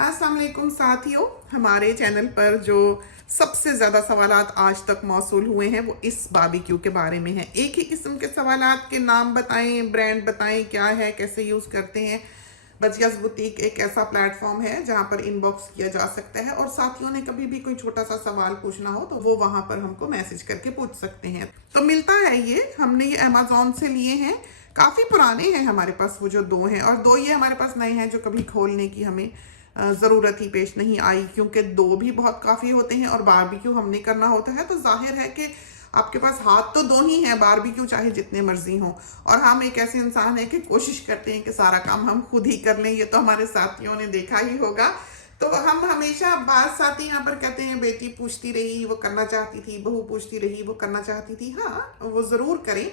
अस्सलाम वालेकुम साथियों, हमारे चैनल पर जो सबसे ज़्यादा सवालात आज तक मौसूल हुए हैं वो इस बारबेक्यू के बारे में है। एक ही किस्म के सवालात के नाम बताएं, ब्रांड बताएं, क्या है, कैसे यूज़ करते हैं। बजियाज बुटीक एक ऐसा प्लेटफॉर्म है जहां पर इनबॉक्स किया जा सकता है और साथियों ने कभी भी कोई छोटा सा सवाल पूछना हो तो वो वहां पर हमको मैसेज करके पूछ सकते हैं। तो मिलता है ये, हमने ये अमेजोन से लिए हैं। काफ़ी पुराने हैं हमारे पास वो जो दो हैं, और दो ये हमारे पास नए हैं जो कभी खोलने की हमें ज़रूरत ही पेश नहीं आई, क्योंकि दो भी बहुत काफ़ी होते हैं और बारबेक्यू हमने करना होता है तो जाहिर है कि आपके पास हाथ तो दो ही हैं, बारबेक्यू चाहे जितने मर्जी हों। और हम एक ऐसे इंसान है कि कोशिश करते हैं कि सारा काम हम खुद ही कर लें। ये तो हमारे साथियों ने देखा ही होगा। तो हम हमेशा, बात साथी यहाँ पर कहते हैं बेटी पूछती रही वो करना चाहती थी, बहू पूछती रही वो करना चाहती थी। हाँ, वो ज़रूर करें,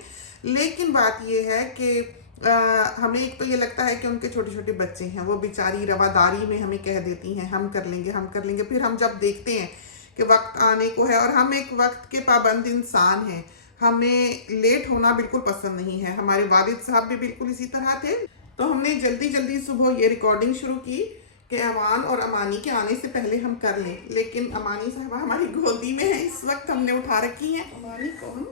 लेकिन बात ये है कि हमें एक तो ये लगता है कि उनके छोटे छोटे बच्चे हैं, वो बेचारी रवादारी में हमें कह देती हैं हम कर लेंगे हम कर लेंगे। फिर हम जब देखते हैं कि वक्त आने को है और हम एक वक्त के पाबंद इंसान हैं, हमें लेट होना बिल्कुल पसंद नहीं है। हमारे वालिद साहब भी बिल्कुल इसी तरह थे। तो हमने जल्दी जल्दी सुबह ये रिकॉर्डिंग शुरू की कि अमान और अमानी के आने से पहले हम कर लें, लेकिन अमानी साहबा हमारी गोदी में है इस वक्त, हमने उठा रखी है। अमानी को हम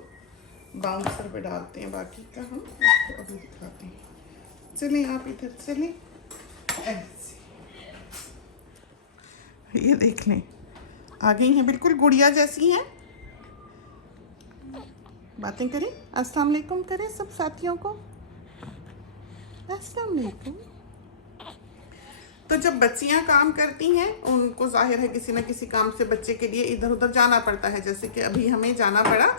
बाउंसर पे डालते हैं, बाकी का हम आपको अभी दिखाते हैं। चलें आप इधर चलें, ऐसे ये देख लें आ गई हैं, बिल्कुल गुड़िया जैसी हैं। बातें करें, अस्सलाम वालेकुम करें सब साथियों को, अस्सलाम वालेकुम। तो जब बच्चियां काम करती हैं उनको जाहिर है किसी ना किसी काम से बच्चे के लिए इधर उधर जाना पड़ता है। जैसे कि अभी हमें जाना पड़ा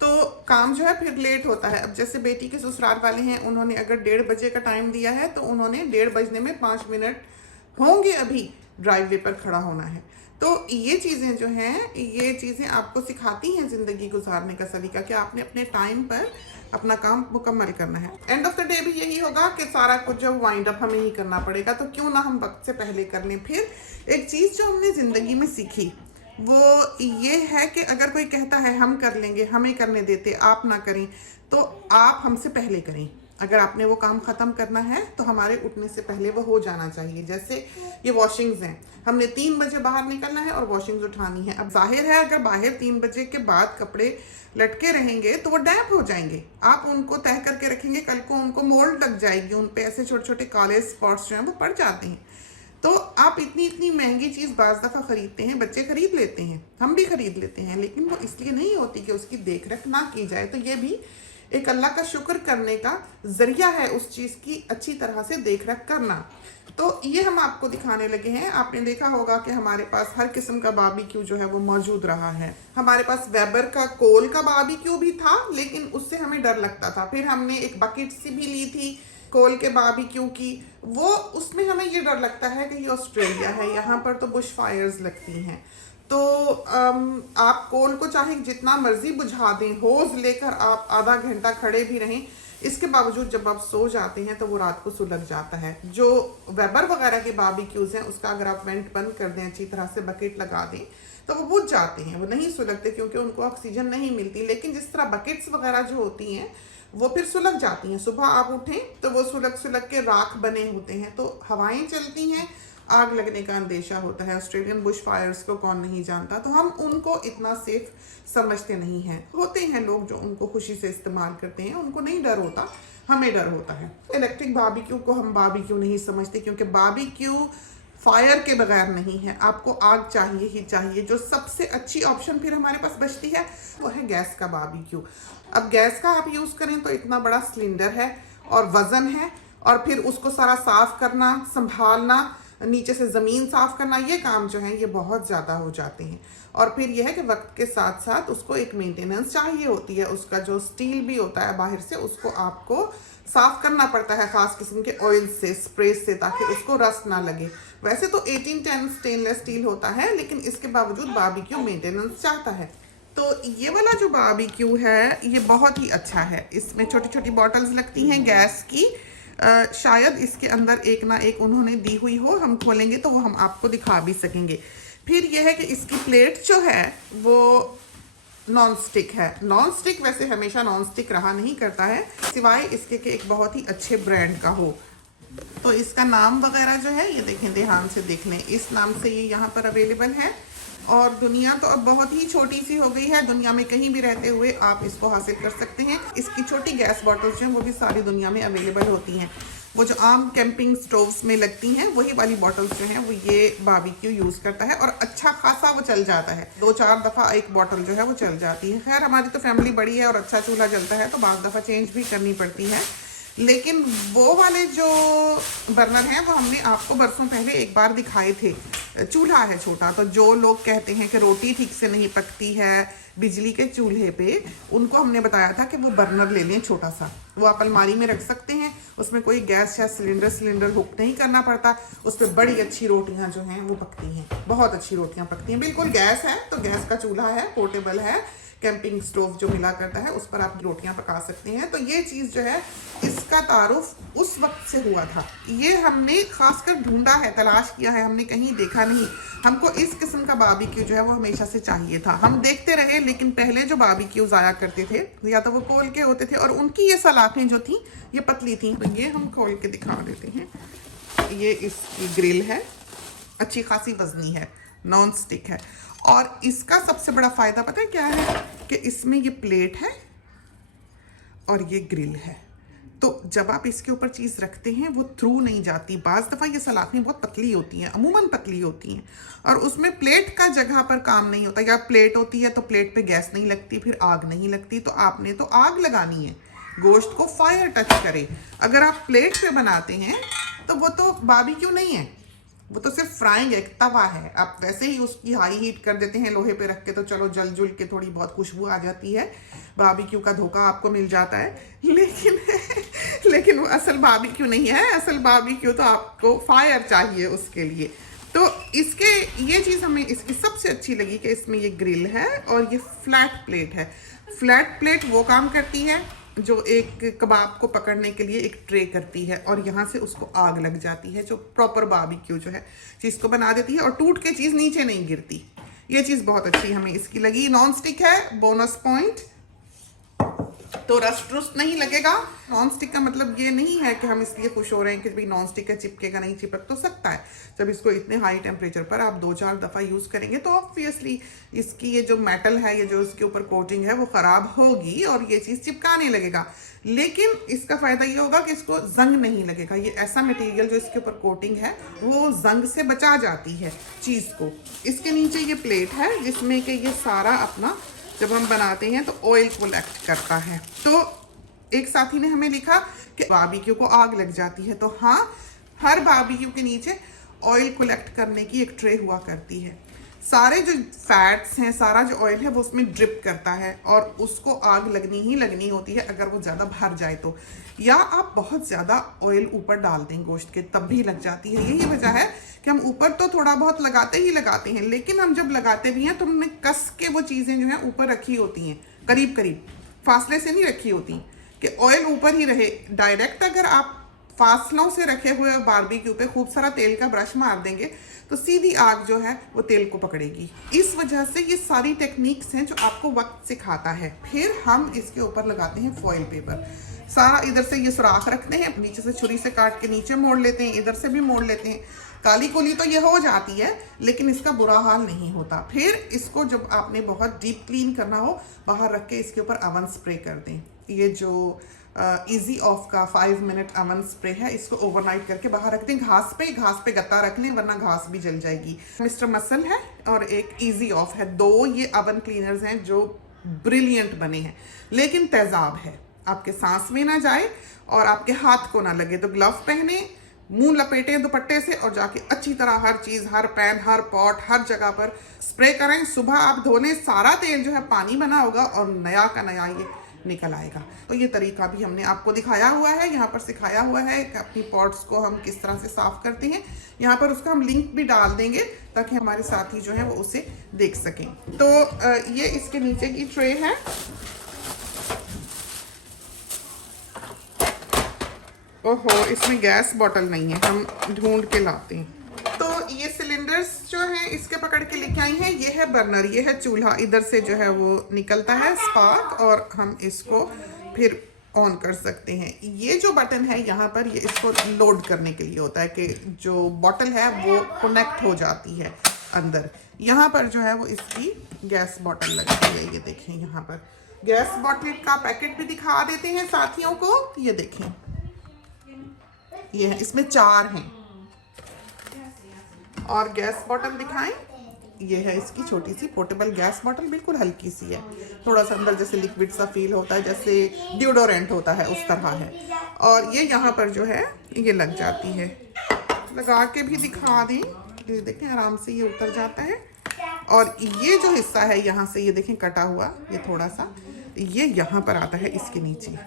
तो काम जो है फिर लेट होता है। अब जैसे बेटी के ससुराल वाले हैं, उन्होंने अगर 1:30 बजे का टाइम दिया है तो उन्होंने 1:30 बजने में 5 मिनट होंगे अभी ड्राइववे पर खड़ा होना है। तो ये चीज़ें जो हैं, ये चीज़ें आपको सिखाती हैं ज़िंदगी गुजारने का सलीका कि आपने अपने टाइम पर अपना काम मुकम्मल करना है। एंड ऑफ द डे भी यही होगा कि सारा कुछ जो वाइंड अप हमें ही करना पड़ेगा, तो क्यों ना हम वक्त से पहले कर लें। फिर एक चीज़ जो हमने ज़िंदगी में सीखी वो ये है कि अगर कोई कहता है हम कर लेंगे, हमें करने देते, आप ना करें, तो आप हमसे पहले करें। अगर आपने वो काम ख़त्म करना है तो हमारे उठने से पहले वो हो जाना चाहिए। जैसे ये वॉशिंग्स हैं, हमने 3 बजे बाहर निकलना है और वॉशिंग्स उठानी है। अब जाहिर है अगर बाहर 3 बजे के बाद कपड़े लटके रहेंगे तो वो डैम्प हो जाएंगे। आप उनको तह करके रखेंगे, कल को उनको मोल्ड लग जाएगी, उन पे ऐसे छोटे छोटे काले स्पॉट्स जो हैं वो पड़ जाते हैं। तो आप इतनी इतनी महंगी चीज़ बाज़ दफ़ा ख़रीदते हैं, बच्चे ख़रीद लेते हैं, हम भी ख़रीद लेते हैं, लेकिन वो इसलिए नहीं होती कि उसकी देख रेख ना की जाए। तो ये भी एक अल्लाह का शुक्र करने का ज़रिया है, उस चीज़ की अच्छी तरह से देख रेख करना। तो ये हम आपको दिखाने लगे हैं। आपने देखा होगा कि हमारे पास हर किस्म का बारबेक्यू जो है वो मौजूद रहा है। हमारे पास वेबर का कोल का बारबेक्यू भी था, लेकिन उससे हमें डर लगता था। फिर हमने एक बकेट सी भी ली थी कोल के बारबेक्यू की, वो उसमें हमें ये डर लगता है कि ये ऑस्ट्रेलिया है, यहाँ पर तो बुश फायर्स लगती हैं। तो आप कोल को चाहे जितना मर्जी बुझा दें, होज लेकर आप आधा घंटा खड़े भी रहें, इसके बावजूद जब आप सो जाते हैं तो वो रात को सुलग जाता है। जो वेबर वगैरह के बारबेक्यूज हैं उसका अगर आप वेंट बंद कर दें, अच्छी तरह से बकेट लगा दें, तो वो बुझ जाते हैं, वो नहीं सुलगते क्योंकि उनको ऑक्सीजन नहीं मिलती। लेकिन जिस तरह बकेट्स वगैरह जो होती हैं वो फिर सुलग जाती हैं। सुबह आप उठें तो वो सुलग सुलग के राख बने होते हैं, तो हवाएं चलती हैं, आग लगने का अंदेशा होता है। ऑस्ट्रेलियन बुश फायर्स को कौन नहीं जानता। तो हम उनको इतना सेफ समझते नहीं हैं। होते हैं लोग जो उनको खुशी से इस्तेमाल करते हैं, उनको नहीं डर होता, हमें डर होता है। इलेक्ट्रिक बारबेक्यू को हम बारबेक्यू नहीं समझते, क्योंकि बारबेक्यू फायर के बगैर नहीं है, आपको आग चाहिए ही चाहिए। जो सबसे अच्छी ऑप्शन फिर हमारे पास बचती है वो है गैस का बारबेक्यू। अब गैस का आप यूज़ करें तो इतना बड़ा सिलेंडर है और वज़न है, और फिर उसको सारा साफ़ करना, संभालना, नीचे से ज़मीन साफ़ करना, ये काम जो है ये बहुत ज़्यादा हो जाते हैं। और फिर यह है कि वक्त के साथ साथ उसको एक मेंटेनेंस चाहिए होती है। उसका जो स्टील भी होता है बाहर से, उसको आपको साफ़ करना पड़ता है ख़ास किस्म के ऑयल से, स्प्रे से, ताकि उसको रस्ट ना लगे। वैसे तो 1810 स्टेनलेस स्टील होता है, लेकिन इसके बावजूद बारबेक्यू मेंटेनेंस चाहता है। तो ये वाला जो बारबेक्यू है ये बहुत ही अच्छा है। इसमें छोटी छोटी बॉटल्स लगती हैं गैस की, शायद इसके अंदर एक ना एक उन्होंने दी हुई हो, हम खोलेंगे तो वो हम आपको दिखा भी सकेंगे। फिर यह है कि इसकी प्लेट जो है वो नॉन स्टिक है। नॉन स्टिक वैसे हमेशा नॉन स्टिक रहा नहीं करता है, सिवाय इसके कि एक बहुत ही अच्छे ब्रांड का हो। तो इसका नाम वगैरह जो है ये देखें, ध्यान से देख लें, इस नाम से ये यहाँ पर अवेलेबल है। और दुनिया तो अब बहुत ही छोटी सी हो गई है, दुनिया में कहीं भी रहते हुए आप इसको हासिल कर सकते हैं। इसकी छोटी गैस बॉटल्स जो हैं वो भी सारी दुनिया में अवेलेबल होती हैं। वो जो आम कैंपिंग स्टोव्स में लगती हैं वही वाली बॉटल्स जो हैं वो ये बारबेक्यू यूज़ करता है और अच्छा खासा वो चल जाता है। 2-4 दफ़ा एक बॉटल जो है वो चल जाती है। खैर हमारी तो फैमिली बड़ी है और अच्छा चूल्हा जलता है तो बाद दफ़ा चेंज भी करनी पड़ती है। लेकिन वो वाले जो बर्नर हैं वो हमने आपको बरसों पहले एक बार दिखाए थे। चूल्हा है छोटा, तो जो लोग कहते हैं कि रोटी ठीक से नहीं पकती है बिजली के चूल्हे पे, उनको हमने बताया था कि वो बर्नर ले लें छोटा सा। वो आप अलमारी में रख सकते हैं, उसमें कोई गैस या सिलेंडर हुक नहीं करना पड़ता। उस पर बड़ी अच्छी रोटियां जो हैं वो पकती हैं, बहुत अच्छी रोटियां पकती हैं। बिल्कुल गैस है तो गैस का चूल्हा है, पोर्टेबल है, कैंपिंग स्टोव जो मिला करता है उस पर आप रोटियां पका सकते हैं। तो ये चीज़ जो है इसका तारुफ उस वक्त से हुआ था। ये हमने खासकर ढूंढा है, तलाश किया है, हमने कहीं देखा नहीं। हमको इस किस्म का बारबेक्यू जो है वो हमेशा से चाहिए था। हम देखते रहे, लेकिन पहले जो बारबेक्यूज आया करते थे या तो वो कोल के होते थे और उनकी ये सलाखें जो थी ये पतली थी। तो ये हम खोल के दिखा देते हैं। ये इसकी ग्रिल है, अच्छी खासी वजनी है, नॉन स्टिक है। और इसका सबसे बड़ा फ़ायदा पता है क्या है कि इसमें ये प्लेट है और ये ग्रिल है। तो जब आप इसके ऊपर चीज़ रखते हैं वो थ्रू नहीं जाती। बाज़ दफ़ा ये सलाखें बहुत पतली होती हैं, अमूमन पतली होती हैं, और उसमें प्लेट का जगह पर काम नहीं होता। या प्लेट होती है तो प्लेट पे गैस नहीं लगती, फिर आग नहीं लगती। तो आपने तो आग लगानी है, गोश्त को फायर टच करे। अगर आप प्लेट पे बनाते हैं तो वो तो बारबेक्यू नहीं है, वो तो सिर्फ फ्राइंग एक तवा है। आप वैसे ही उसकी हाई हीट कर देते हैं लोहे पे रख के, तो चलो जल जुल के थोड़ी बहुत खुशबू आ जाती है, बारबेक्यू का धोखा आपको मिल जाता है। लेकिन वो असल बारबेक्यू नहीं है। असल बारबेक्यू तो आपको फायर चाहिए उसके लिए। तो इसके ये चीज़ हमें इसकी सबसे अच्छी लगी कि इसमें ये ग्रिल है और ये फ्लैट प्लेट है। फ्लैट प्लेट वो काम करती है जो एक कबाब को पकड़ने के लिए एक ट्रे करती है और यहाँ से उसको आग लग जाती है, जो प्रॉपर बारबेक्यू जो है चीज़ को बना देती है और टूट के चीज़ नीचे नहीं गिरती। ये चीज़ बहुत अच्छी हमें इसकी लगी। नॉन स्टिक है, बोनस पॉइंट, तो रस्ट नहीं लगेगा। नॉन स्टिक का मतलब ये नहीं है कि हम इसलिए खुश हो रहे हैं कि भाई नॉन स्टिक है, चिपकेगा नहीं, चिपक तो सकता है। जब इसको इतने हाई टेम्परेचर पर आप 2-4 दफ़ा यूज़ करेंगे तो ऑब्वियसली इसकी ये जो मेटल है, ये जो इसके ऊपर कोटिंग है वो ख़राब होगी और ये चीज़ चिपकाने लगेगा। लेकिन इसका फ़ायदा ये होगा कि इसको जंग नहीं लगेगा। ये ऐसा मटेरियल जो इसके ऊपर कोटिंग है वो जंग से बचा जाती है चीज़ को। इसके नीचे ये प्लेट है जिसमें कि ये सारा अपना जब हम बनाते हैं तो ऑयल कलेक्ट करता है। तो एक साथी ने हमें लिखा कि बारबेक्यू को आग लग जाती है, तो हाँ, हर बारबेक्यू के नीचे ऑयल कलेक्ट करने की एक ट्रे हुआ करती है। सारे जो फैट्स हैं, सारा जो ऑयल है वो उसमें ड्रिप करता है और उसको आग लगनी ही लगनी होती है अगर वो ज़्यादा भर जाए तो, या आप बहुत ज़्यादा ऑयल ऊपर डाल दें गोश्त के तब भी लग जाती है। यही वजह है कि हम ऊपर तो थोड़ा बहुत लगाते ही लगाते हैं, लेकिन हम जब लगाते भी हैं तो हमने कस के वो चीज़ें जो हैं ऊपर रखी होती हैं, करीब करीब फासले से नहीं रखी होती कि ऑयल ऊपर ही रहे। डायरेक्ट अगर आप फासलों से रखे हुए बारबेक्यू पे खूब सारा तेल का ब्रश मार देंगे तो सीधी आग जो है वो तेल को पकड़ेगी। इस वजह से ये सारी टेक्निक्स हैं जो आपको वक्त सिखाता है। फिर हम इसके ऊपर लगाते हैं फॉइल पेपर। सारा इधर से ये सुराख रखते हैं, नीचे से छुरी से काट के नीचे मोड़ लेते हैं, इधर से भी मोड़ लेते हैं। काली कोली तो ये हो जाती है लेकिन इसका बुरा हाल नहीं होता। फिर इसको जब आपने बहुत डीप क्लीन करना हो, बाहर रख के इसके ऊपर अवन स्प्रे कर दें। ये जो इजी ऑफ का 5 मिनट अवन स्प्रे है, इसको ओवरनाइट करके बाहर रख दें। घास पे गत्ता रख लें वरना घास भी जल जाएगी। मिस्टर मसल है और एक इजी ऑफ है, 2 ये अवन क्लीनर्स हैं जो ब्रिलियंट बने हैं, लेकिन तेजाब है, आपके सांस में ना जाए और आपके हाथ को ना लगे। तो ग्लव पहने, मुंह लपेटें दुपट्टे से और जाके अच्छी तरह हर चीज़, हर पैन, हर पॉट, हर जगह पर स्प्रे करें। सुबह आप धोने, सारा तेल जो है पानी बना होगा और नया का नया ये निकल आएगा। तो ये तरीका भी हमने आपको दिखाया हुआ है, यहाँ पर सिखाया हुआ है कि अपनी पॉट्स को हम किस तरह से साफ़ करते हैं। यहाँ पर उसका हम लिंक भी डाल देंगे ताकि हमारे साथी जो हैं वो उसे देख सकें। तो ये इसके नीचे की ट्रे है। ओहो, इसमें गैस बॉटल नहीं है, हम ढूंढ के लाते हैं। तो ये सिलेंडर्स जो हैं इसके पकड़ के लेके आई हैं। ये है बर्नर, ये है चूल्हा, इधर से जो है वो निकलता है स्पार्क और हम इसको फिर ऑन कर सकते हैं। ये जो बटन है यहाँ पर, ये इसको लोड करने के लिए होता है कि जो बॉटल है वो कनेक्ट हो जाती है अंदर। यहाँ पर जो है वो इसकी गैस बॉटल लगती है। ये देखें, यहाँ पर गैस बॉटल का पैकेट भी दिखा देते हैं साथियों को। ये देखें, ये है, इसमें 4 हैं। और गैस बॉटल दिखाएं, ये है इसकी छोटी सी पोर्टेबल गैस बॉटल, बिल्कुल हल्की सी है, थोड़ा सा अंदर जैसे लिक्विड सा फील होता है, जैसे डिओडोरेंट होता है उस तरह है। और ये यहाँ पर जो है ये लग जाती है। लगा के भी दिखा दें, ये देखें आराम से ये उतर जाता है। और ये जो हिस्सा है यहाँ से, ये देखें कटा हुआ, ये थोड़ा सा ये यहाँ पर आता है इसके नीचे।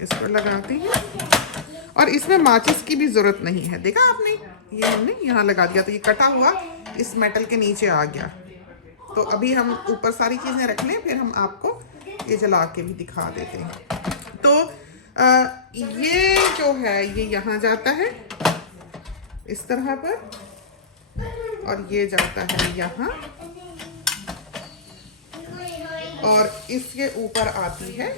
इसको लगाते हैं और इसमें माचिस की भी ज़रूरत नहीं है। देखा आपने, ये हमने यहाँ लगा दिया तो ये कटा हुआ इस मेटल के नीचे आ गया। तो अभी हम ऊपर सारी चीज़ें रख लें, फिर हम आपको ये जला के भी दिखा देते हैं। तो ये जो है ये यहाँ जाता है इस तरह पर, और ये जाता है यहाँ, और इसके ऊपर आती है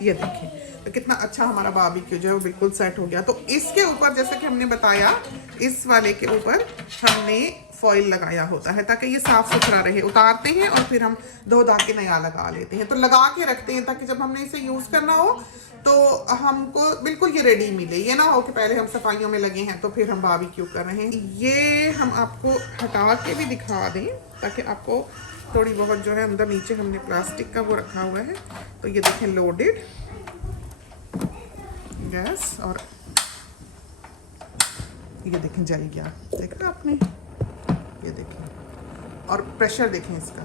ये देखें। तो कितना अच्छा हमारा बारबेक्यू जो है वो बिल्कुल सेट हो गया। तो इसके ऊपर जैसे कि हमने बताया, इस वाले के ऊपर हमने फॉइल लगाया होता है ताकि ये साफ सुथरा रहे। उतारते हैं और फिर हम धो धा के नया लगा लेते हैं। तो लगा के रखते हैं ताकि जब हमने इसे यूज़ करना हो तो हमको बिल्कुल ये रेडी मिले। ये ना हो कि पहले हम सफाइयों में लगे हैं तो फिर हम बारबेक्यू कर रहे हैं। ये हम आपको हटा के भी दिखा दें ताकि आपको थोड़ी बहुत जो है अंदर नीचे हमने प्लास्टिक का वो रखा हुआ है। तो ये देखें लोडेड गैस, और ये देखें जल गया, देखा आपने, ये देखें। और प्रेशर देखें इसका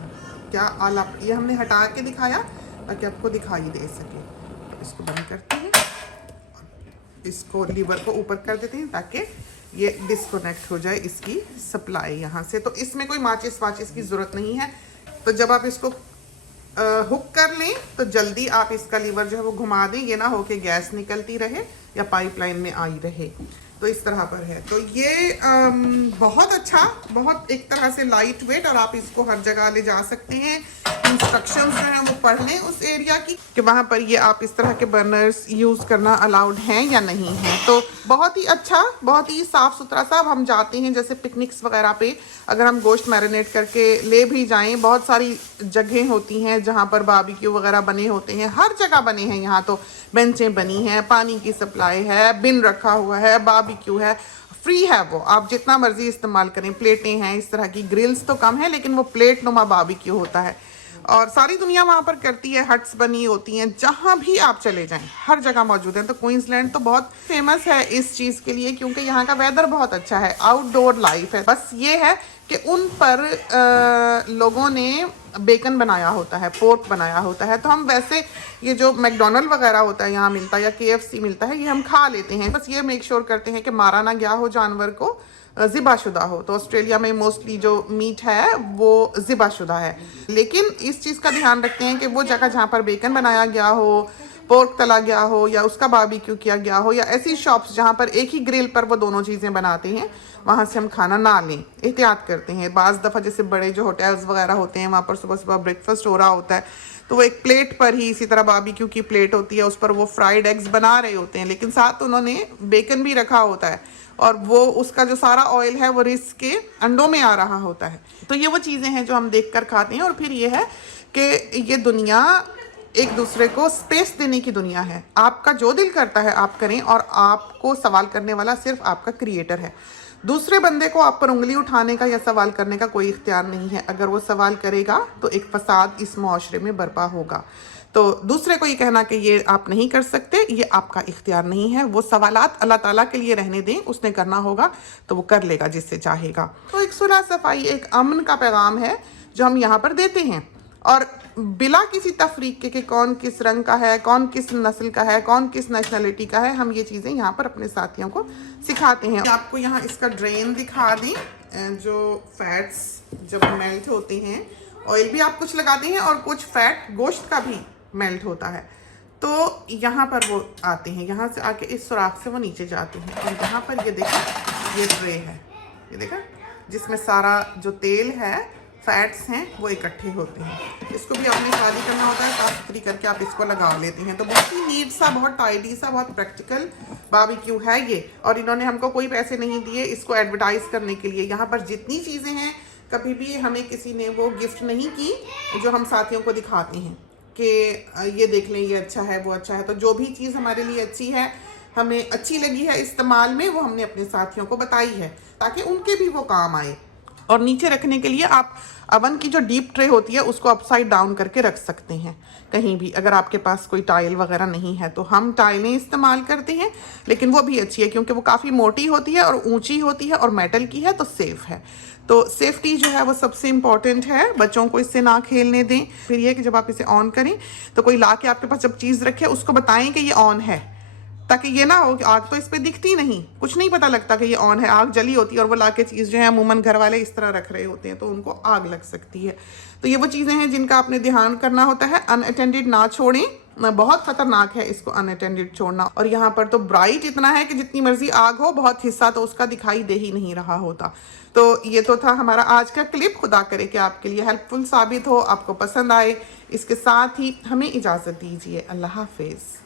क्या आला। ये हमने हटा के दिखाया ताकि आपको दिखाई दे सके। तो इसको बंद करते हैं, इसको लीवर को ऊपर कर देते हैं ताकि ये डिस्कनेक्ट हो जाए इसकी सप्लाई यहाँ से। तो इसमें कोई माचिस वाचिस की ज़रूरत नहीं है। तो जब आप इसको हुक कर लें तो जल्दी आप इसका लीवर जो है वो घुमा दें। ये ना हो कि गैस निकलती रहे या पाइपलाइन में आई रहे। तो इस तरह पर है। तो ये बहुत अच्छा, बहुत एक तरह से लाइट वेट, और आप इसको हर जगह ले जा सकते हैं। इंस्ट्रक्शंस जो हैं वो पढ़ लें उस एरिया की कि वहाँ पर ये आप इस तरह के बर्नर्स यूज़ करना अलाउड हैं या नहीं है। तो बहुत ही अच्छा, बहुत ही साफ़ सुथरा सा। अब हम जाते हैं जैसे पिकनिक्स वगैरह पे, अगर हम गोश्त मैरिनेट करके ले भी जाएं, बहुत सारी जगह होती हैं जहाँ पर बारबेक्यू वगैरह बने होते हैं। हर जगह बने हैं। यहाँ तो बेंचें बनी हैं, पानी की सप्लाई है, बिन रखा हुआ है, बारबेक्यू है, फ्री है वो, आप जितना मर्जी इस्तेमाल करें। प्लेटें हैं इस तरह की, ग्रिल्स तो कम है लेकिन वो प्लेट नुमा बारबेक्यू होता है। और सारी दुनिया वहाँ पर करती है, हट्स बनी होती हैं, जहाँ भी आप चले जाएं हर जगह मौजूद हैं। तो क्वींसलैंड तो बहुत फेमस है इस चीज़ के लिए क्योंकि यहाँ का वेदर बहुत अच्छा है, आउटडोर लाइफ है। बस ये है कि उन पर लोगों ने बेकन बनाया होता है, पोर्क बनाया होता है। तो हम वैसे ये जो मैकडोनल्ड वगैरह होता है यहाँ मिलता है या KFC मिलता है, ये हम खा लेते हैं। बस ये मेक श्योर करते हैं कि मारा ना गया हो जानवर को, ज़िबाशुदा हो। तो ऑस्ट्रेलिया में मोस्टली जो मीट है वो ज़िबाशुदा है। लेकिन इस चीज़ का ध्यान रखते हैं कि वो जगह जहाँ पर बेकन बनाया गया हो, पोर्क तला गया हो, या उसका बारबेक्यू किया गया हो, या ऐसी शॉप्स जहाँ पर एक ही ग्रिल पर वो दोनों चीज़ें बनाते हैं, वहाँ से हम खाना ना लें, एहतियात करते हैं। बाज़ दफ़ा जैसे बड़े जो होटल्स वगैरह होते हैं वहाँ पर सुबह सुबह ब्रेकफास्ट हो रहा होता है, तो वो एक प्लेट पर ही, इसी तरह बारबेक्यू की प्लेट होती है, उस पर वो फ्राइड एग्स बना रहे होते हैं, लेकिन साथ उन्होंने बेकन भी रखा होता है, और वो उसका जो सारा ऑयल है वो रिस के अंडों में आ रहा होता है। तो ये वो चीज़ें हैं जो हम देख कर खाते हैं। और फिर ये है कि ये दुनिया एक दूसरे को स्पेस देने की दुनिया है। आपका जो दिल करता है आप करें, और आपको सवाल करने वाला सिर्फ आपका क्रिएटर है। दूसरे बंदे को आप पर उंगली उठाने का या सवाल करने का कोई इख्तियार नहीं है। अगर वो सवाल करेगा तो एक फसाद इस मुआशरे में बर्पा होगा। तो दूसरे को ये कहना कि ये आप नहीं कर सकते, ये आपका इख्तियार नहीं है। वो सवालात अल्लाह ताला के लिए रहने दें, उसने करना होगा तो वो कर लेगा जिससे चाहेगा। तो एक सुलह सफाई, एक अमन का पैगाम है जो हम यहाँ पर देते हैं, और बिला किसी तफरीक के कौन किस रंग का है, कौन किस नस्ल का है, कौन किस नेशनलिटी का है, हम ये चीज़ें यहाँ पर अपने साथियों को सिखाते हैं। आपको यहाँ इसका ड्रेन दिखा दें। जो फैट्स जब मेल्ट होते हैं, ऑयल भी आप कुछ लगाते हैं और कुछ फैट गोश्त का भी मेल्ट होता है, तो यहाँ पर वो आते हैं, यहाँ से आके इस सुराख से वो नीचे जाते हैं। और यहाँ पर ये देखा, ये ट्रे है, ये देखा, जिसमें सारा जो तेल है, फैट्स हैं वो इकट्ठे होते हैं। इसको भी आपने शादी करना होता है, साफ सुथरी करके आप इसको लगा लेते हैं। तो बहुत ही नीट सा, बहुत टाइडी सा, बहुत प्रैक्टिकल बारबेक्यू है ये। और इन्होंने हमको कोई पैसे नहीं दिए इसको एडवर्टाइज करने के लिए। यहाँ पर जितनी चीज़ें हैं, कभी भी हमें किसी ने वो गिफ्ट नहीं की जो हम साथियों को दिखाते हैं कि ये देख लें, ये अच्छा है, वो अच्छा है। तो जो भी चीज़ हमारे लिए अच्छी है, हमें अच्छी लगी है इस्तेमाल में, वो हमने अपने साथियों को बताई है ताकि उनके भी वो काम आए। और नीचे रखने के लिए आप अवन की जो डीप ट्रे होती है उसको अपसाइड डाउन करके रख सकते हैं कहीं भी। अगर आपके पास कोई टाइल वगैरह नहीं है तो हम टाइलें इस्तेमाल करते हैं, लेकिन वो भी अच्छी है क्योंकि वो काफ़ी मोटी होती है और ऊंची होती है और मेटल की है, तो सेफ़ है। तो सेफ्टी जो है वो सबसे इम्पॉर्टेंट है, बच्चों को इससे ना खेलने दें। फिर ये कि जब आप इसे ऑन करें तो कोई ला के आपके पास जब चीज़ रखे उसको बताएं कि ये ऑन है, ताकि ये ना हो कि आग तो इस पे दिखती नहीं, कुछ नहीं पता लगता कि ये ऑन है, आग जली होती है और वो लाके चीज़ जो है अमूमन घर वाले इस तरह रख रहे होते हैं तो उनको आग लग सकती है। तो ये वो चीज़ें हैं जिनका आपने ध्यान करना होता है। अनअटेंडेड ना छोड़ें, बहुत खतरनाक है इसको अनअटेंडेड छोड़ना। और यहाँ पर तो ब्राइट इतना है कि जितनी मर्जी आग हो, बहुत हिस्सा तो उसका दिखाई दे ही नहीं रहा होता। तो ये तो था हमारा आज का क्लिप। खुदा करे कि आपके लिए हेल्पफुल साबित हो, आपको पसंद आए। इसके साथ ही हमें इजाज़त दीजिए। अल्लाह हाफिज़।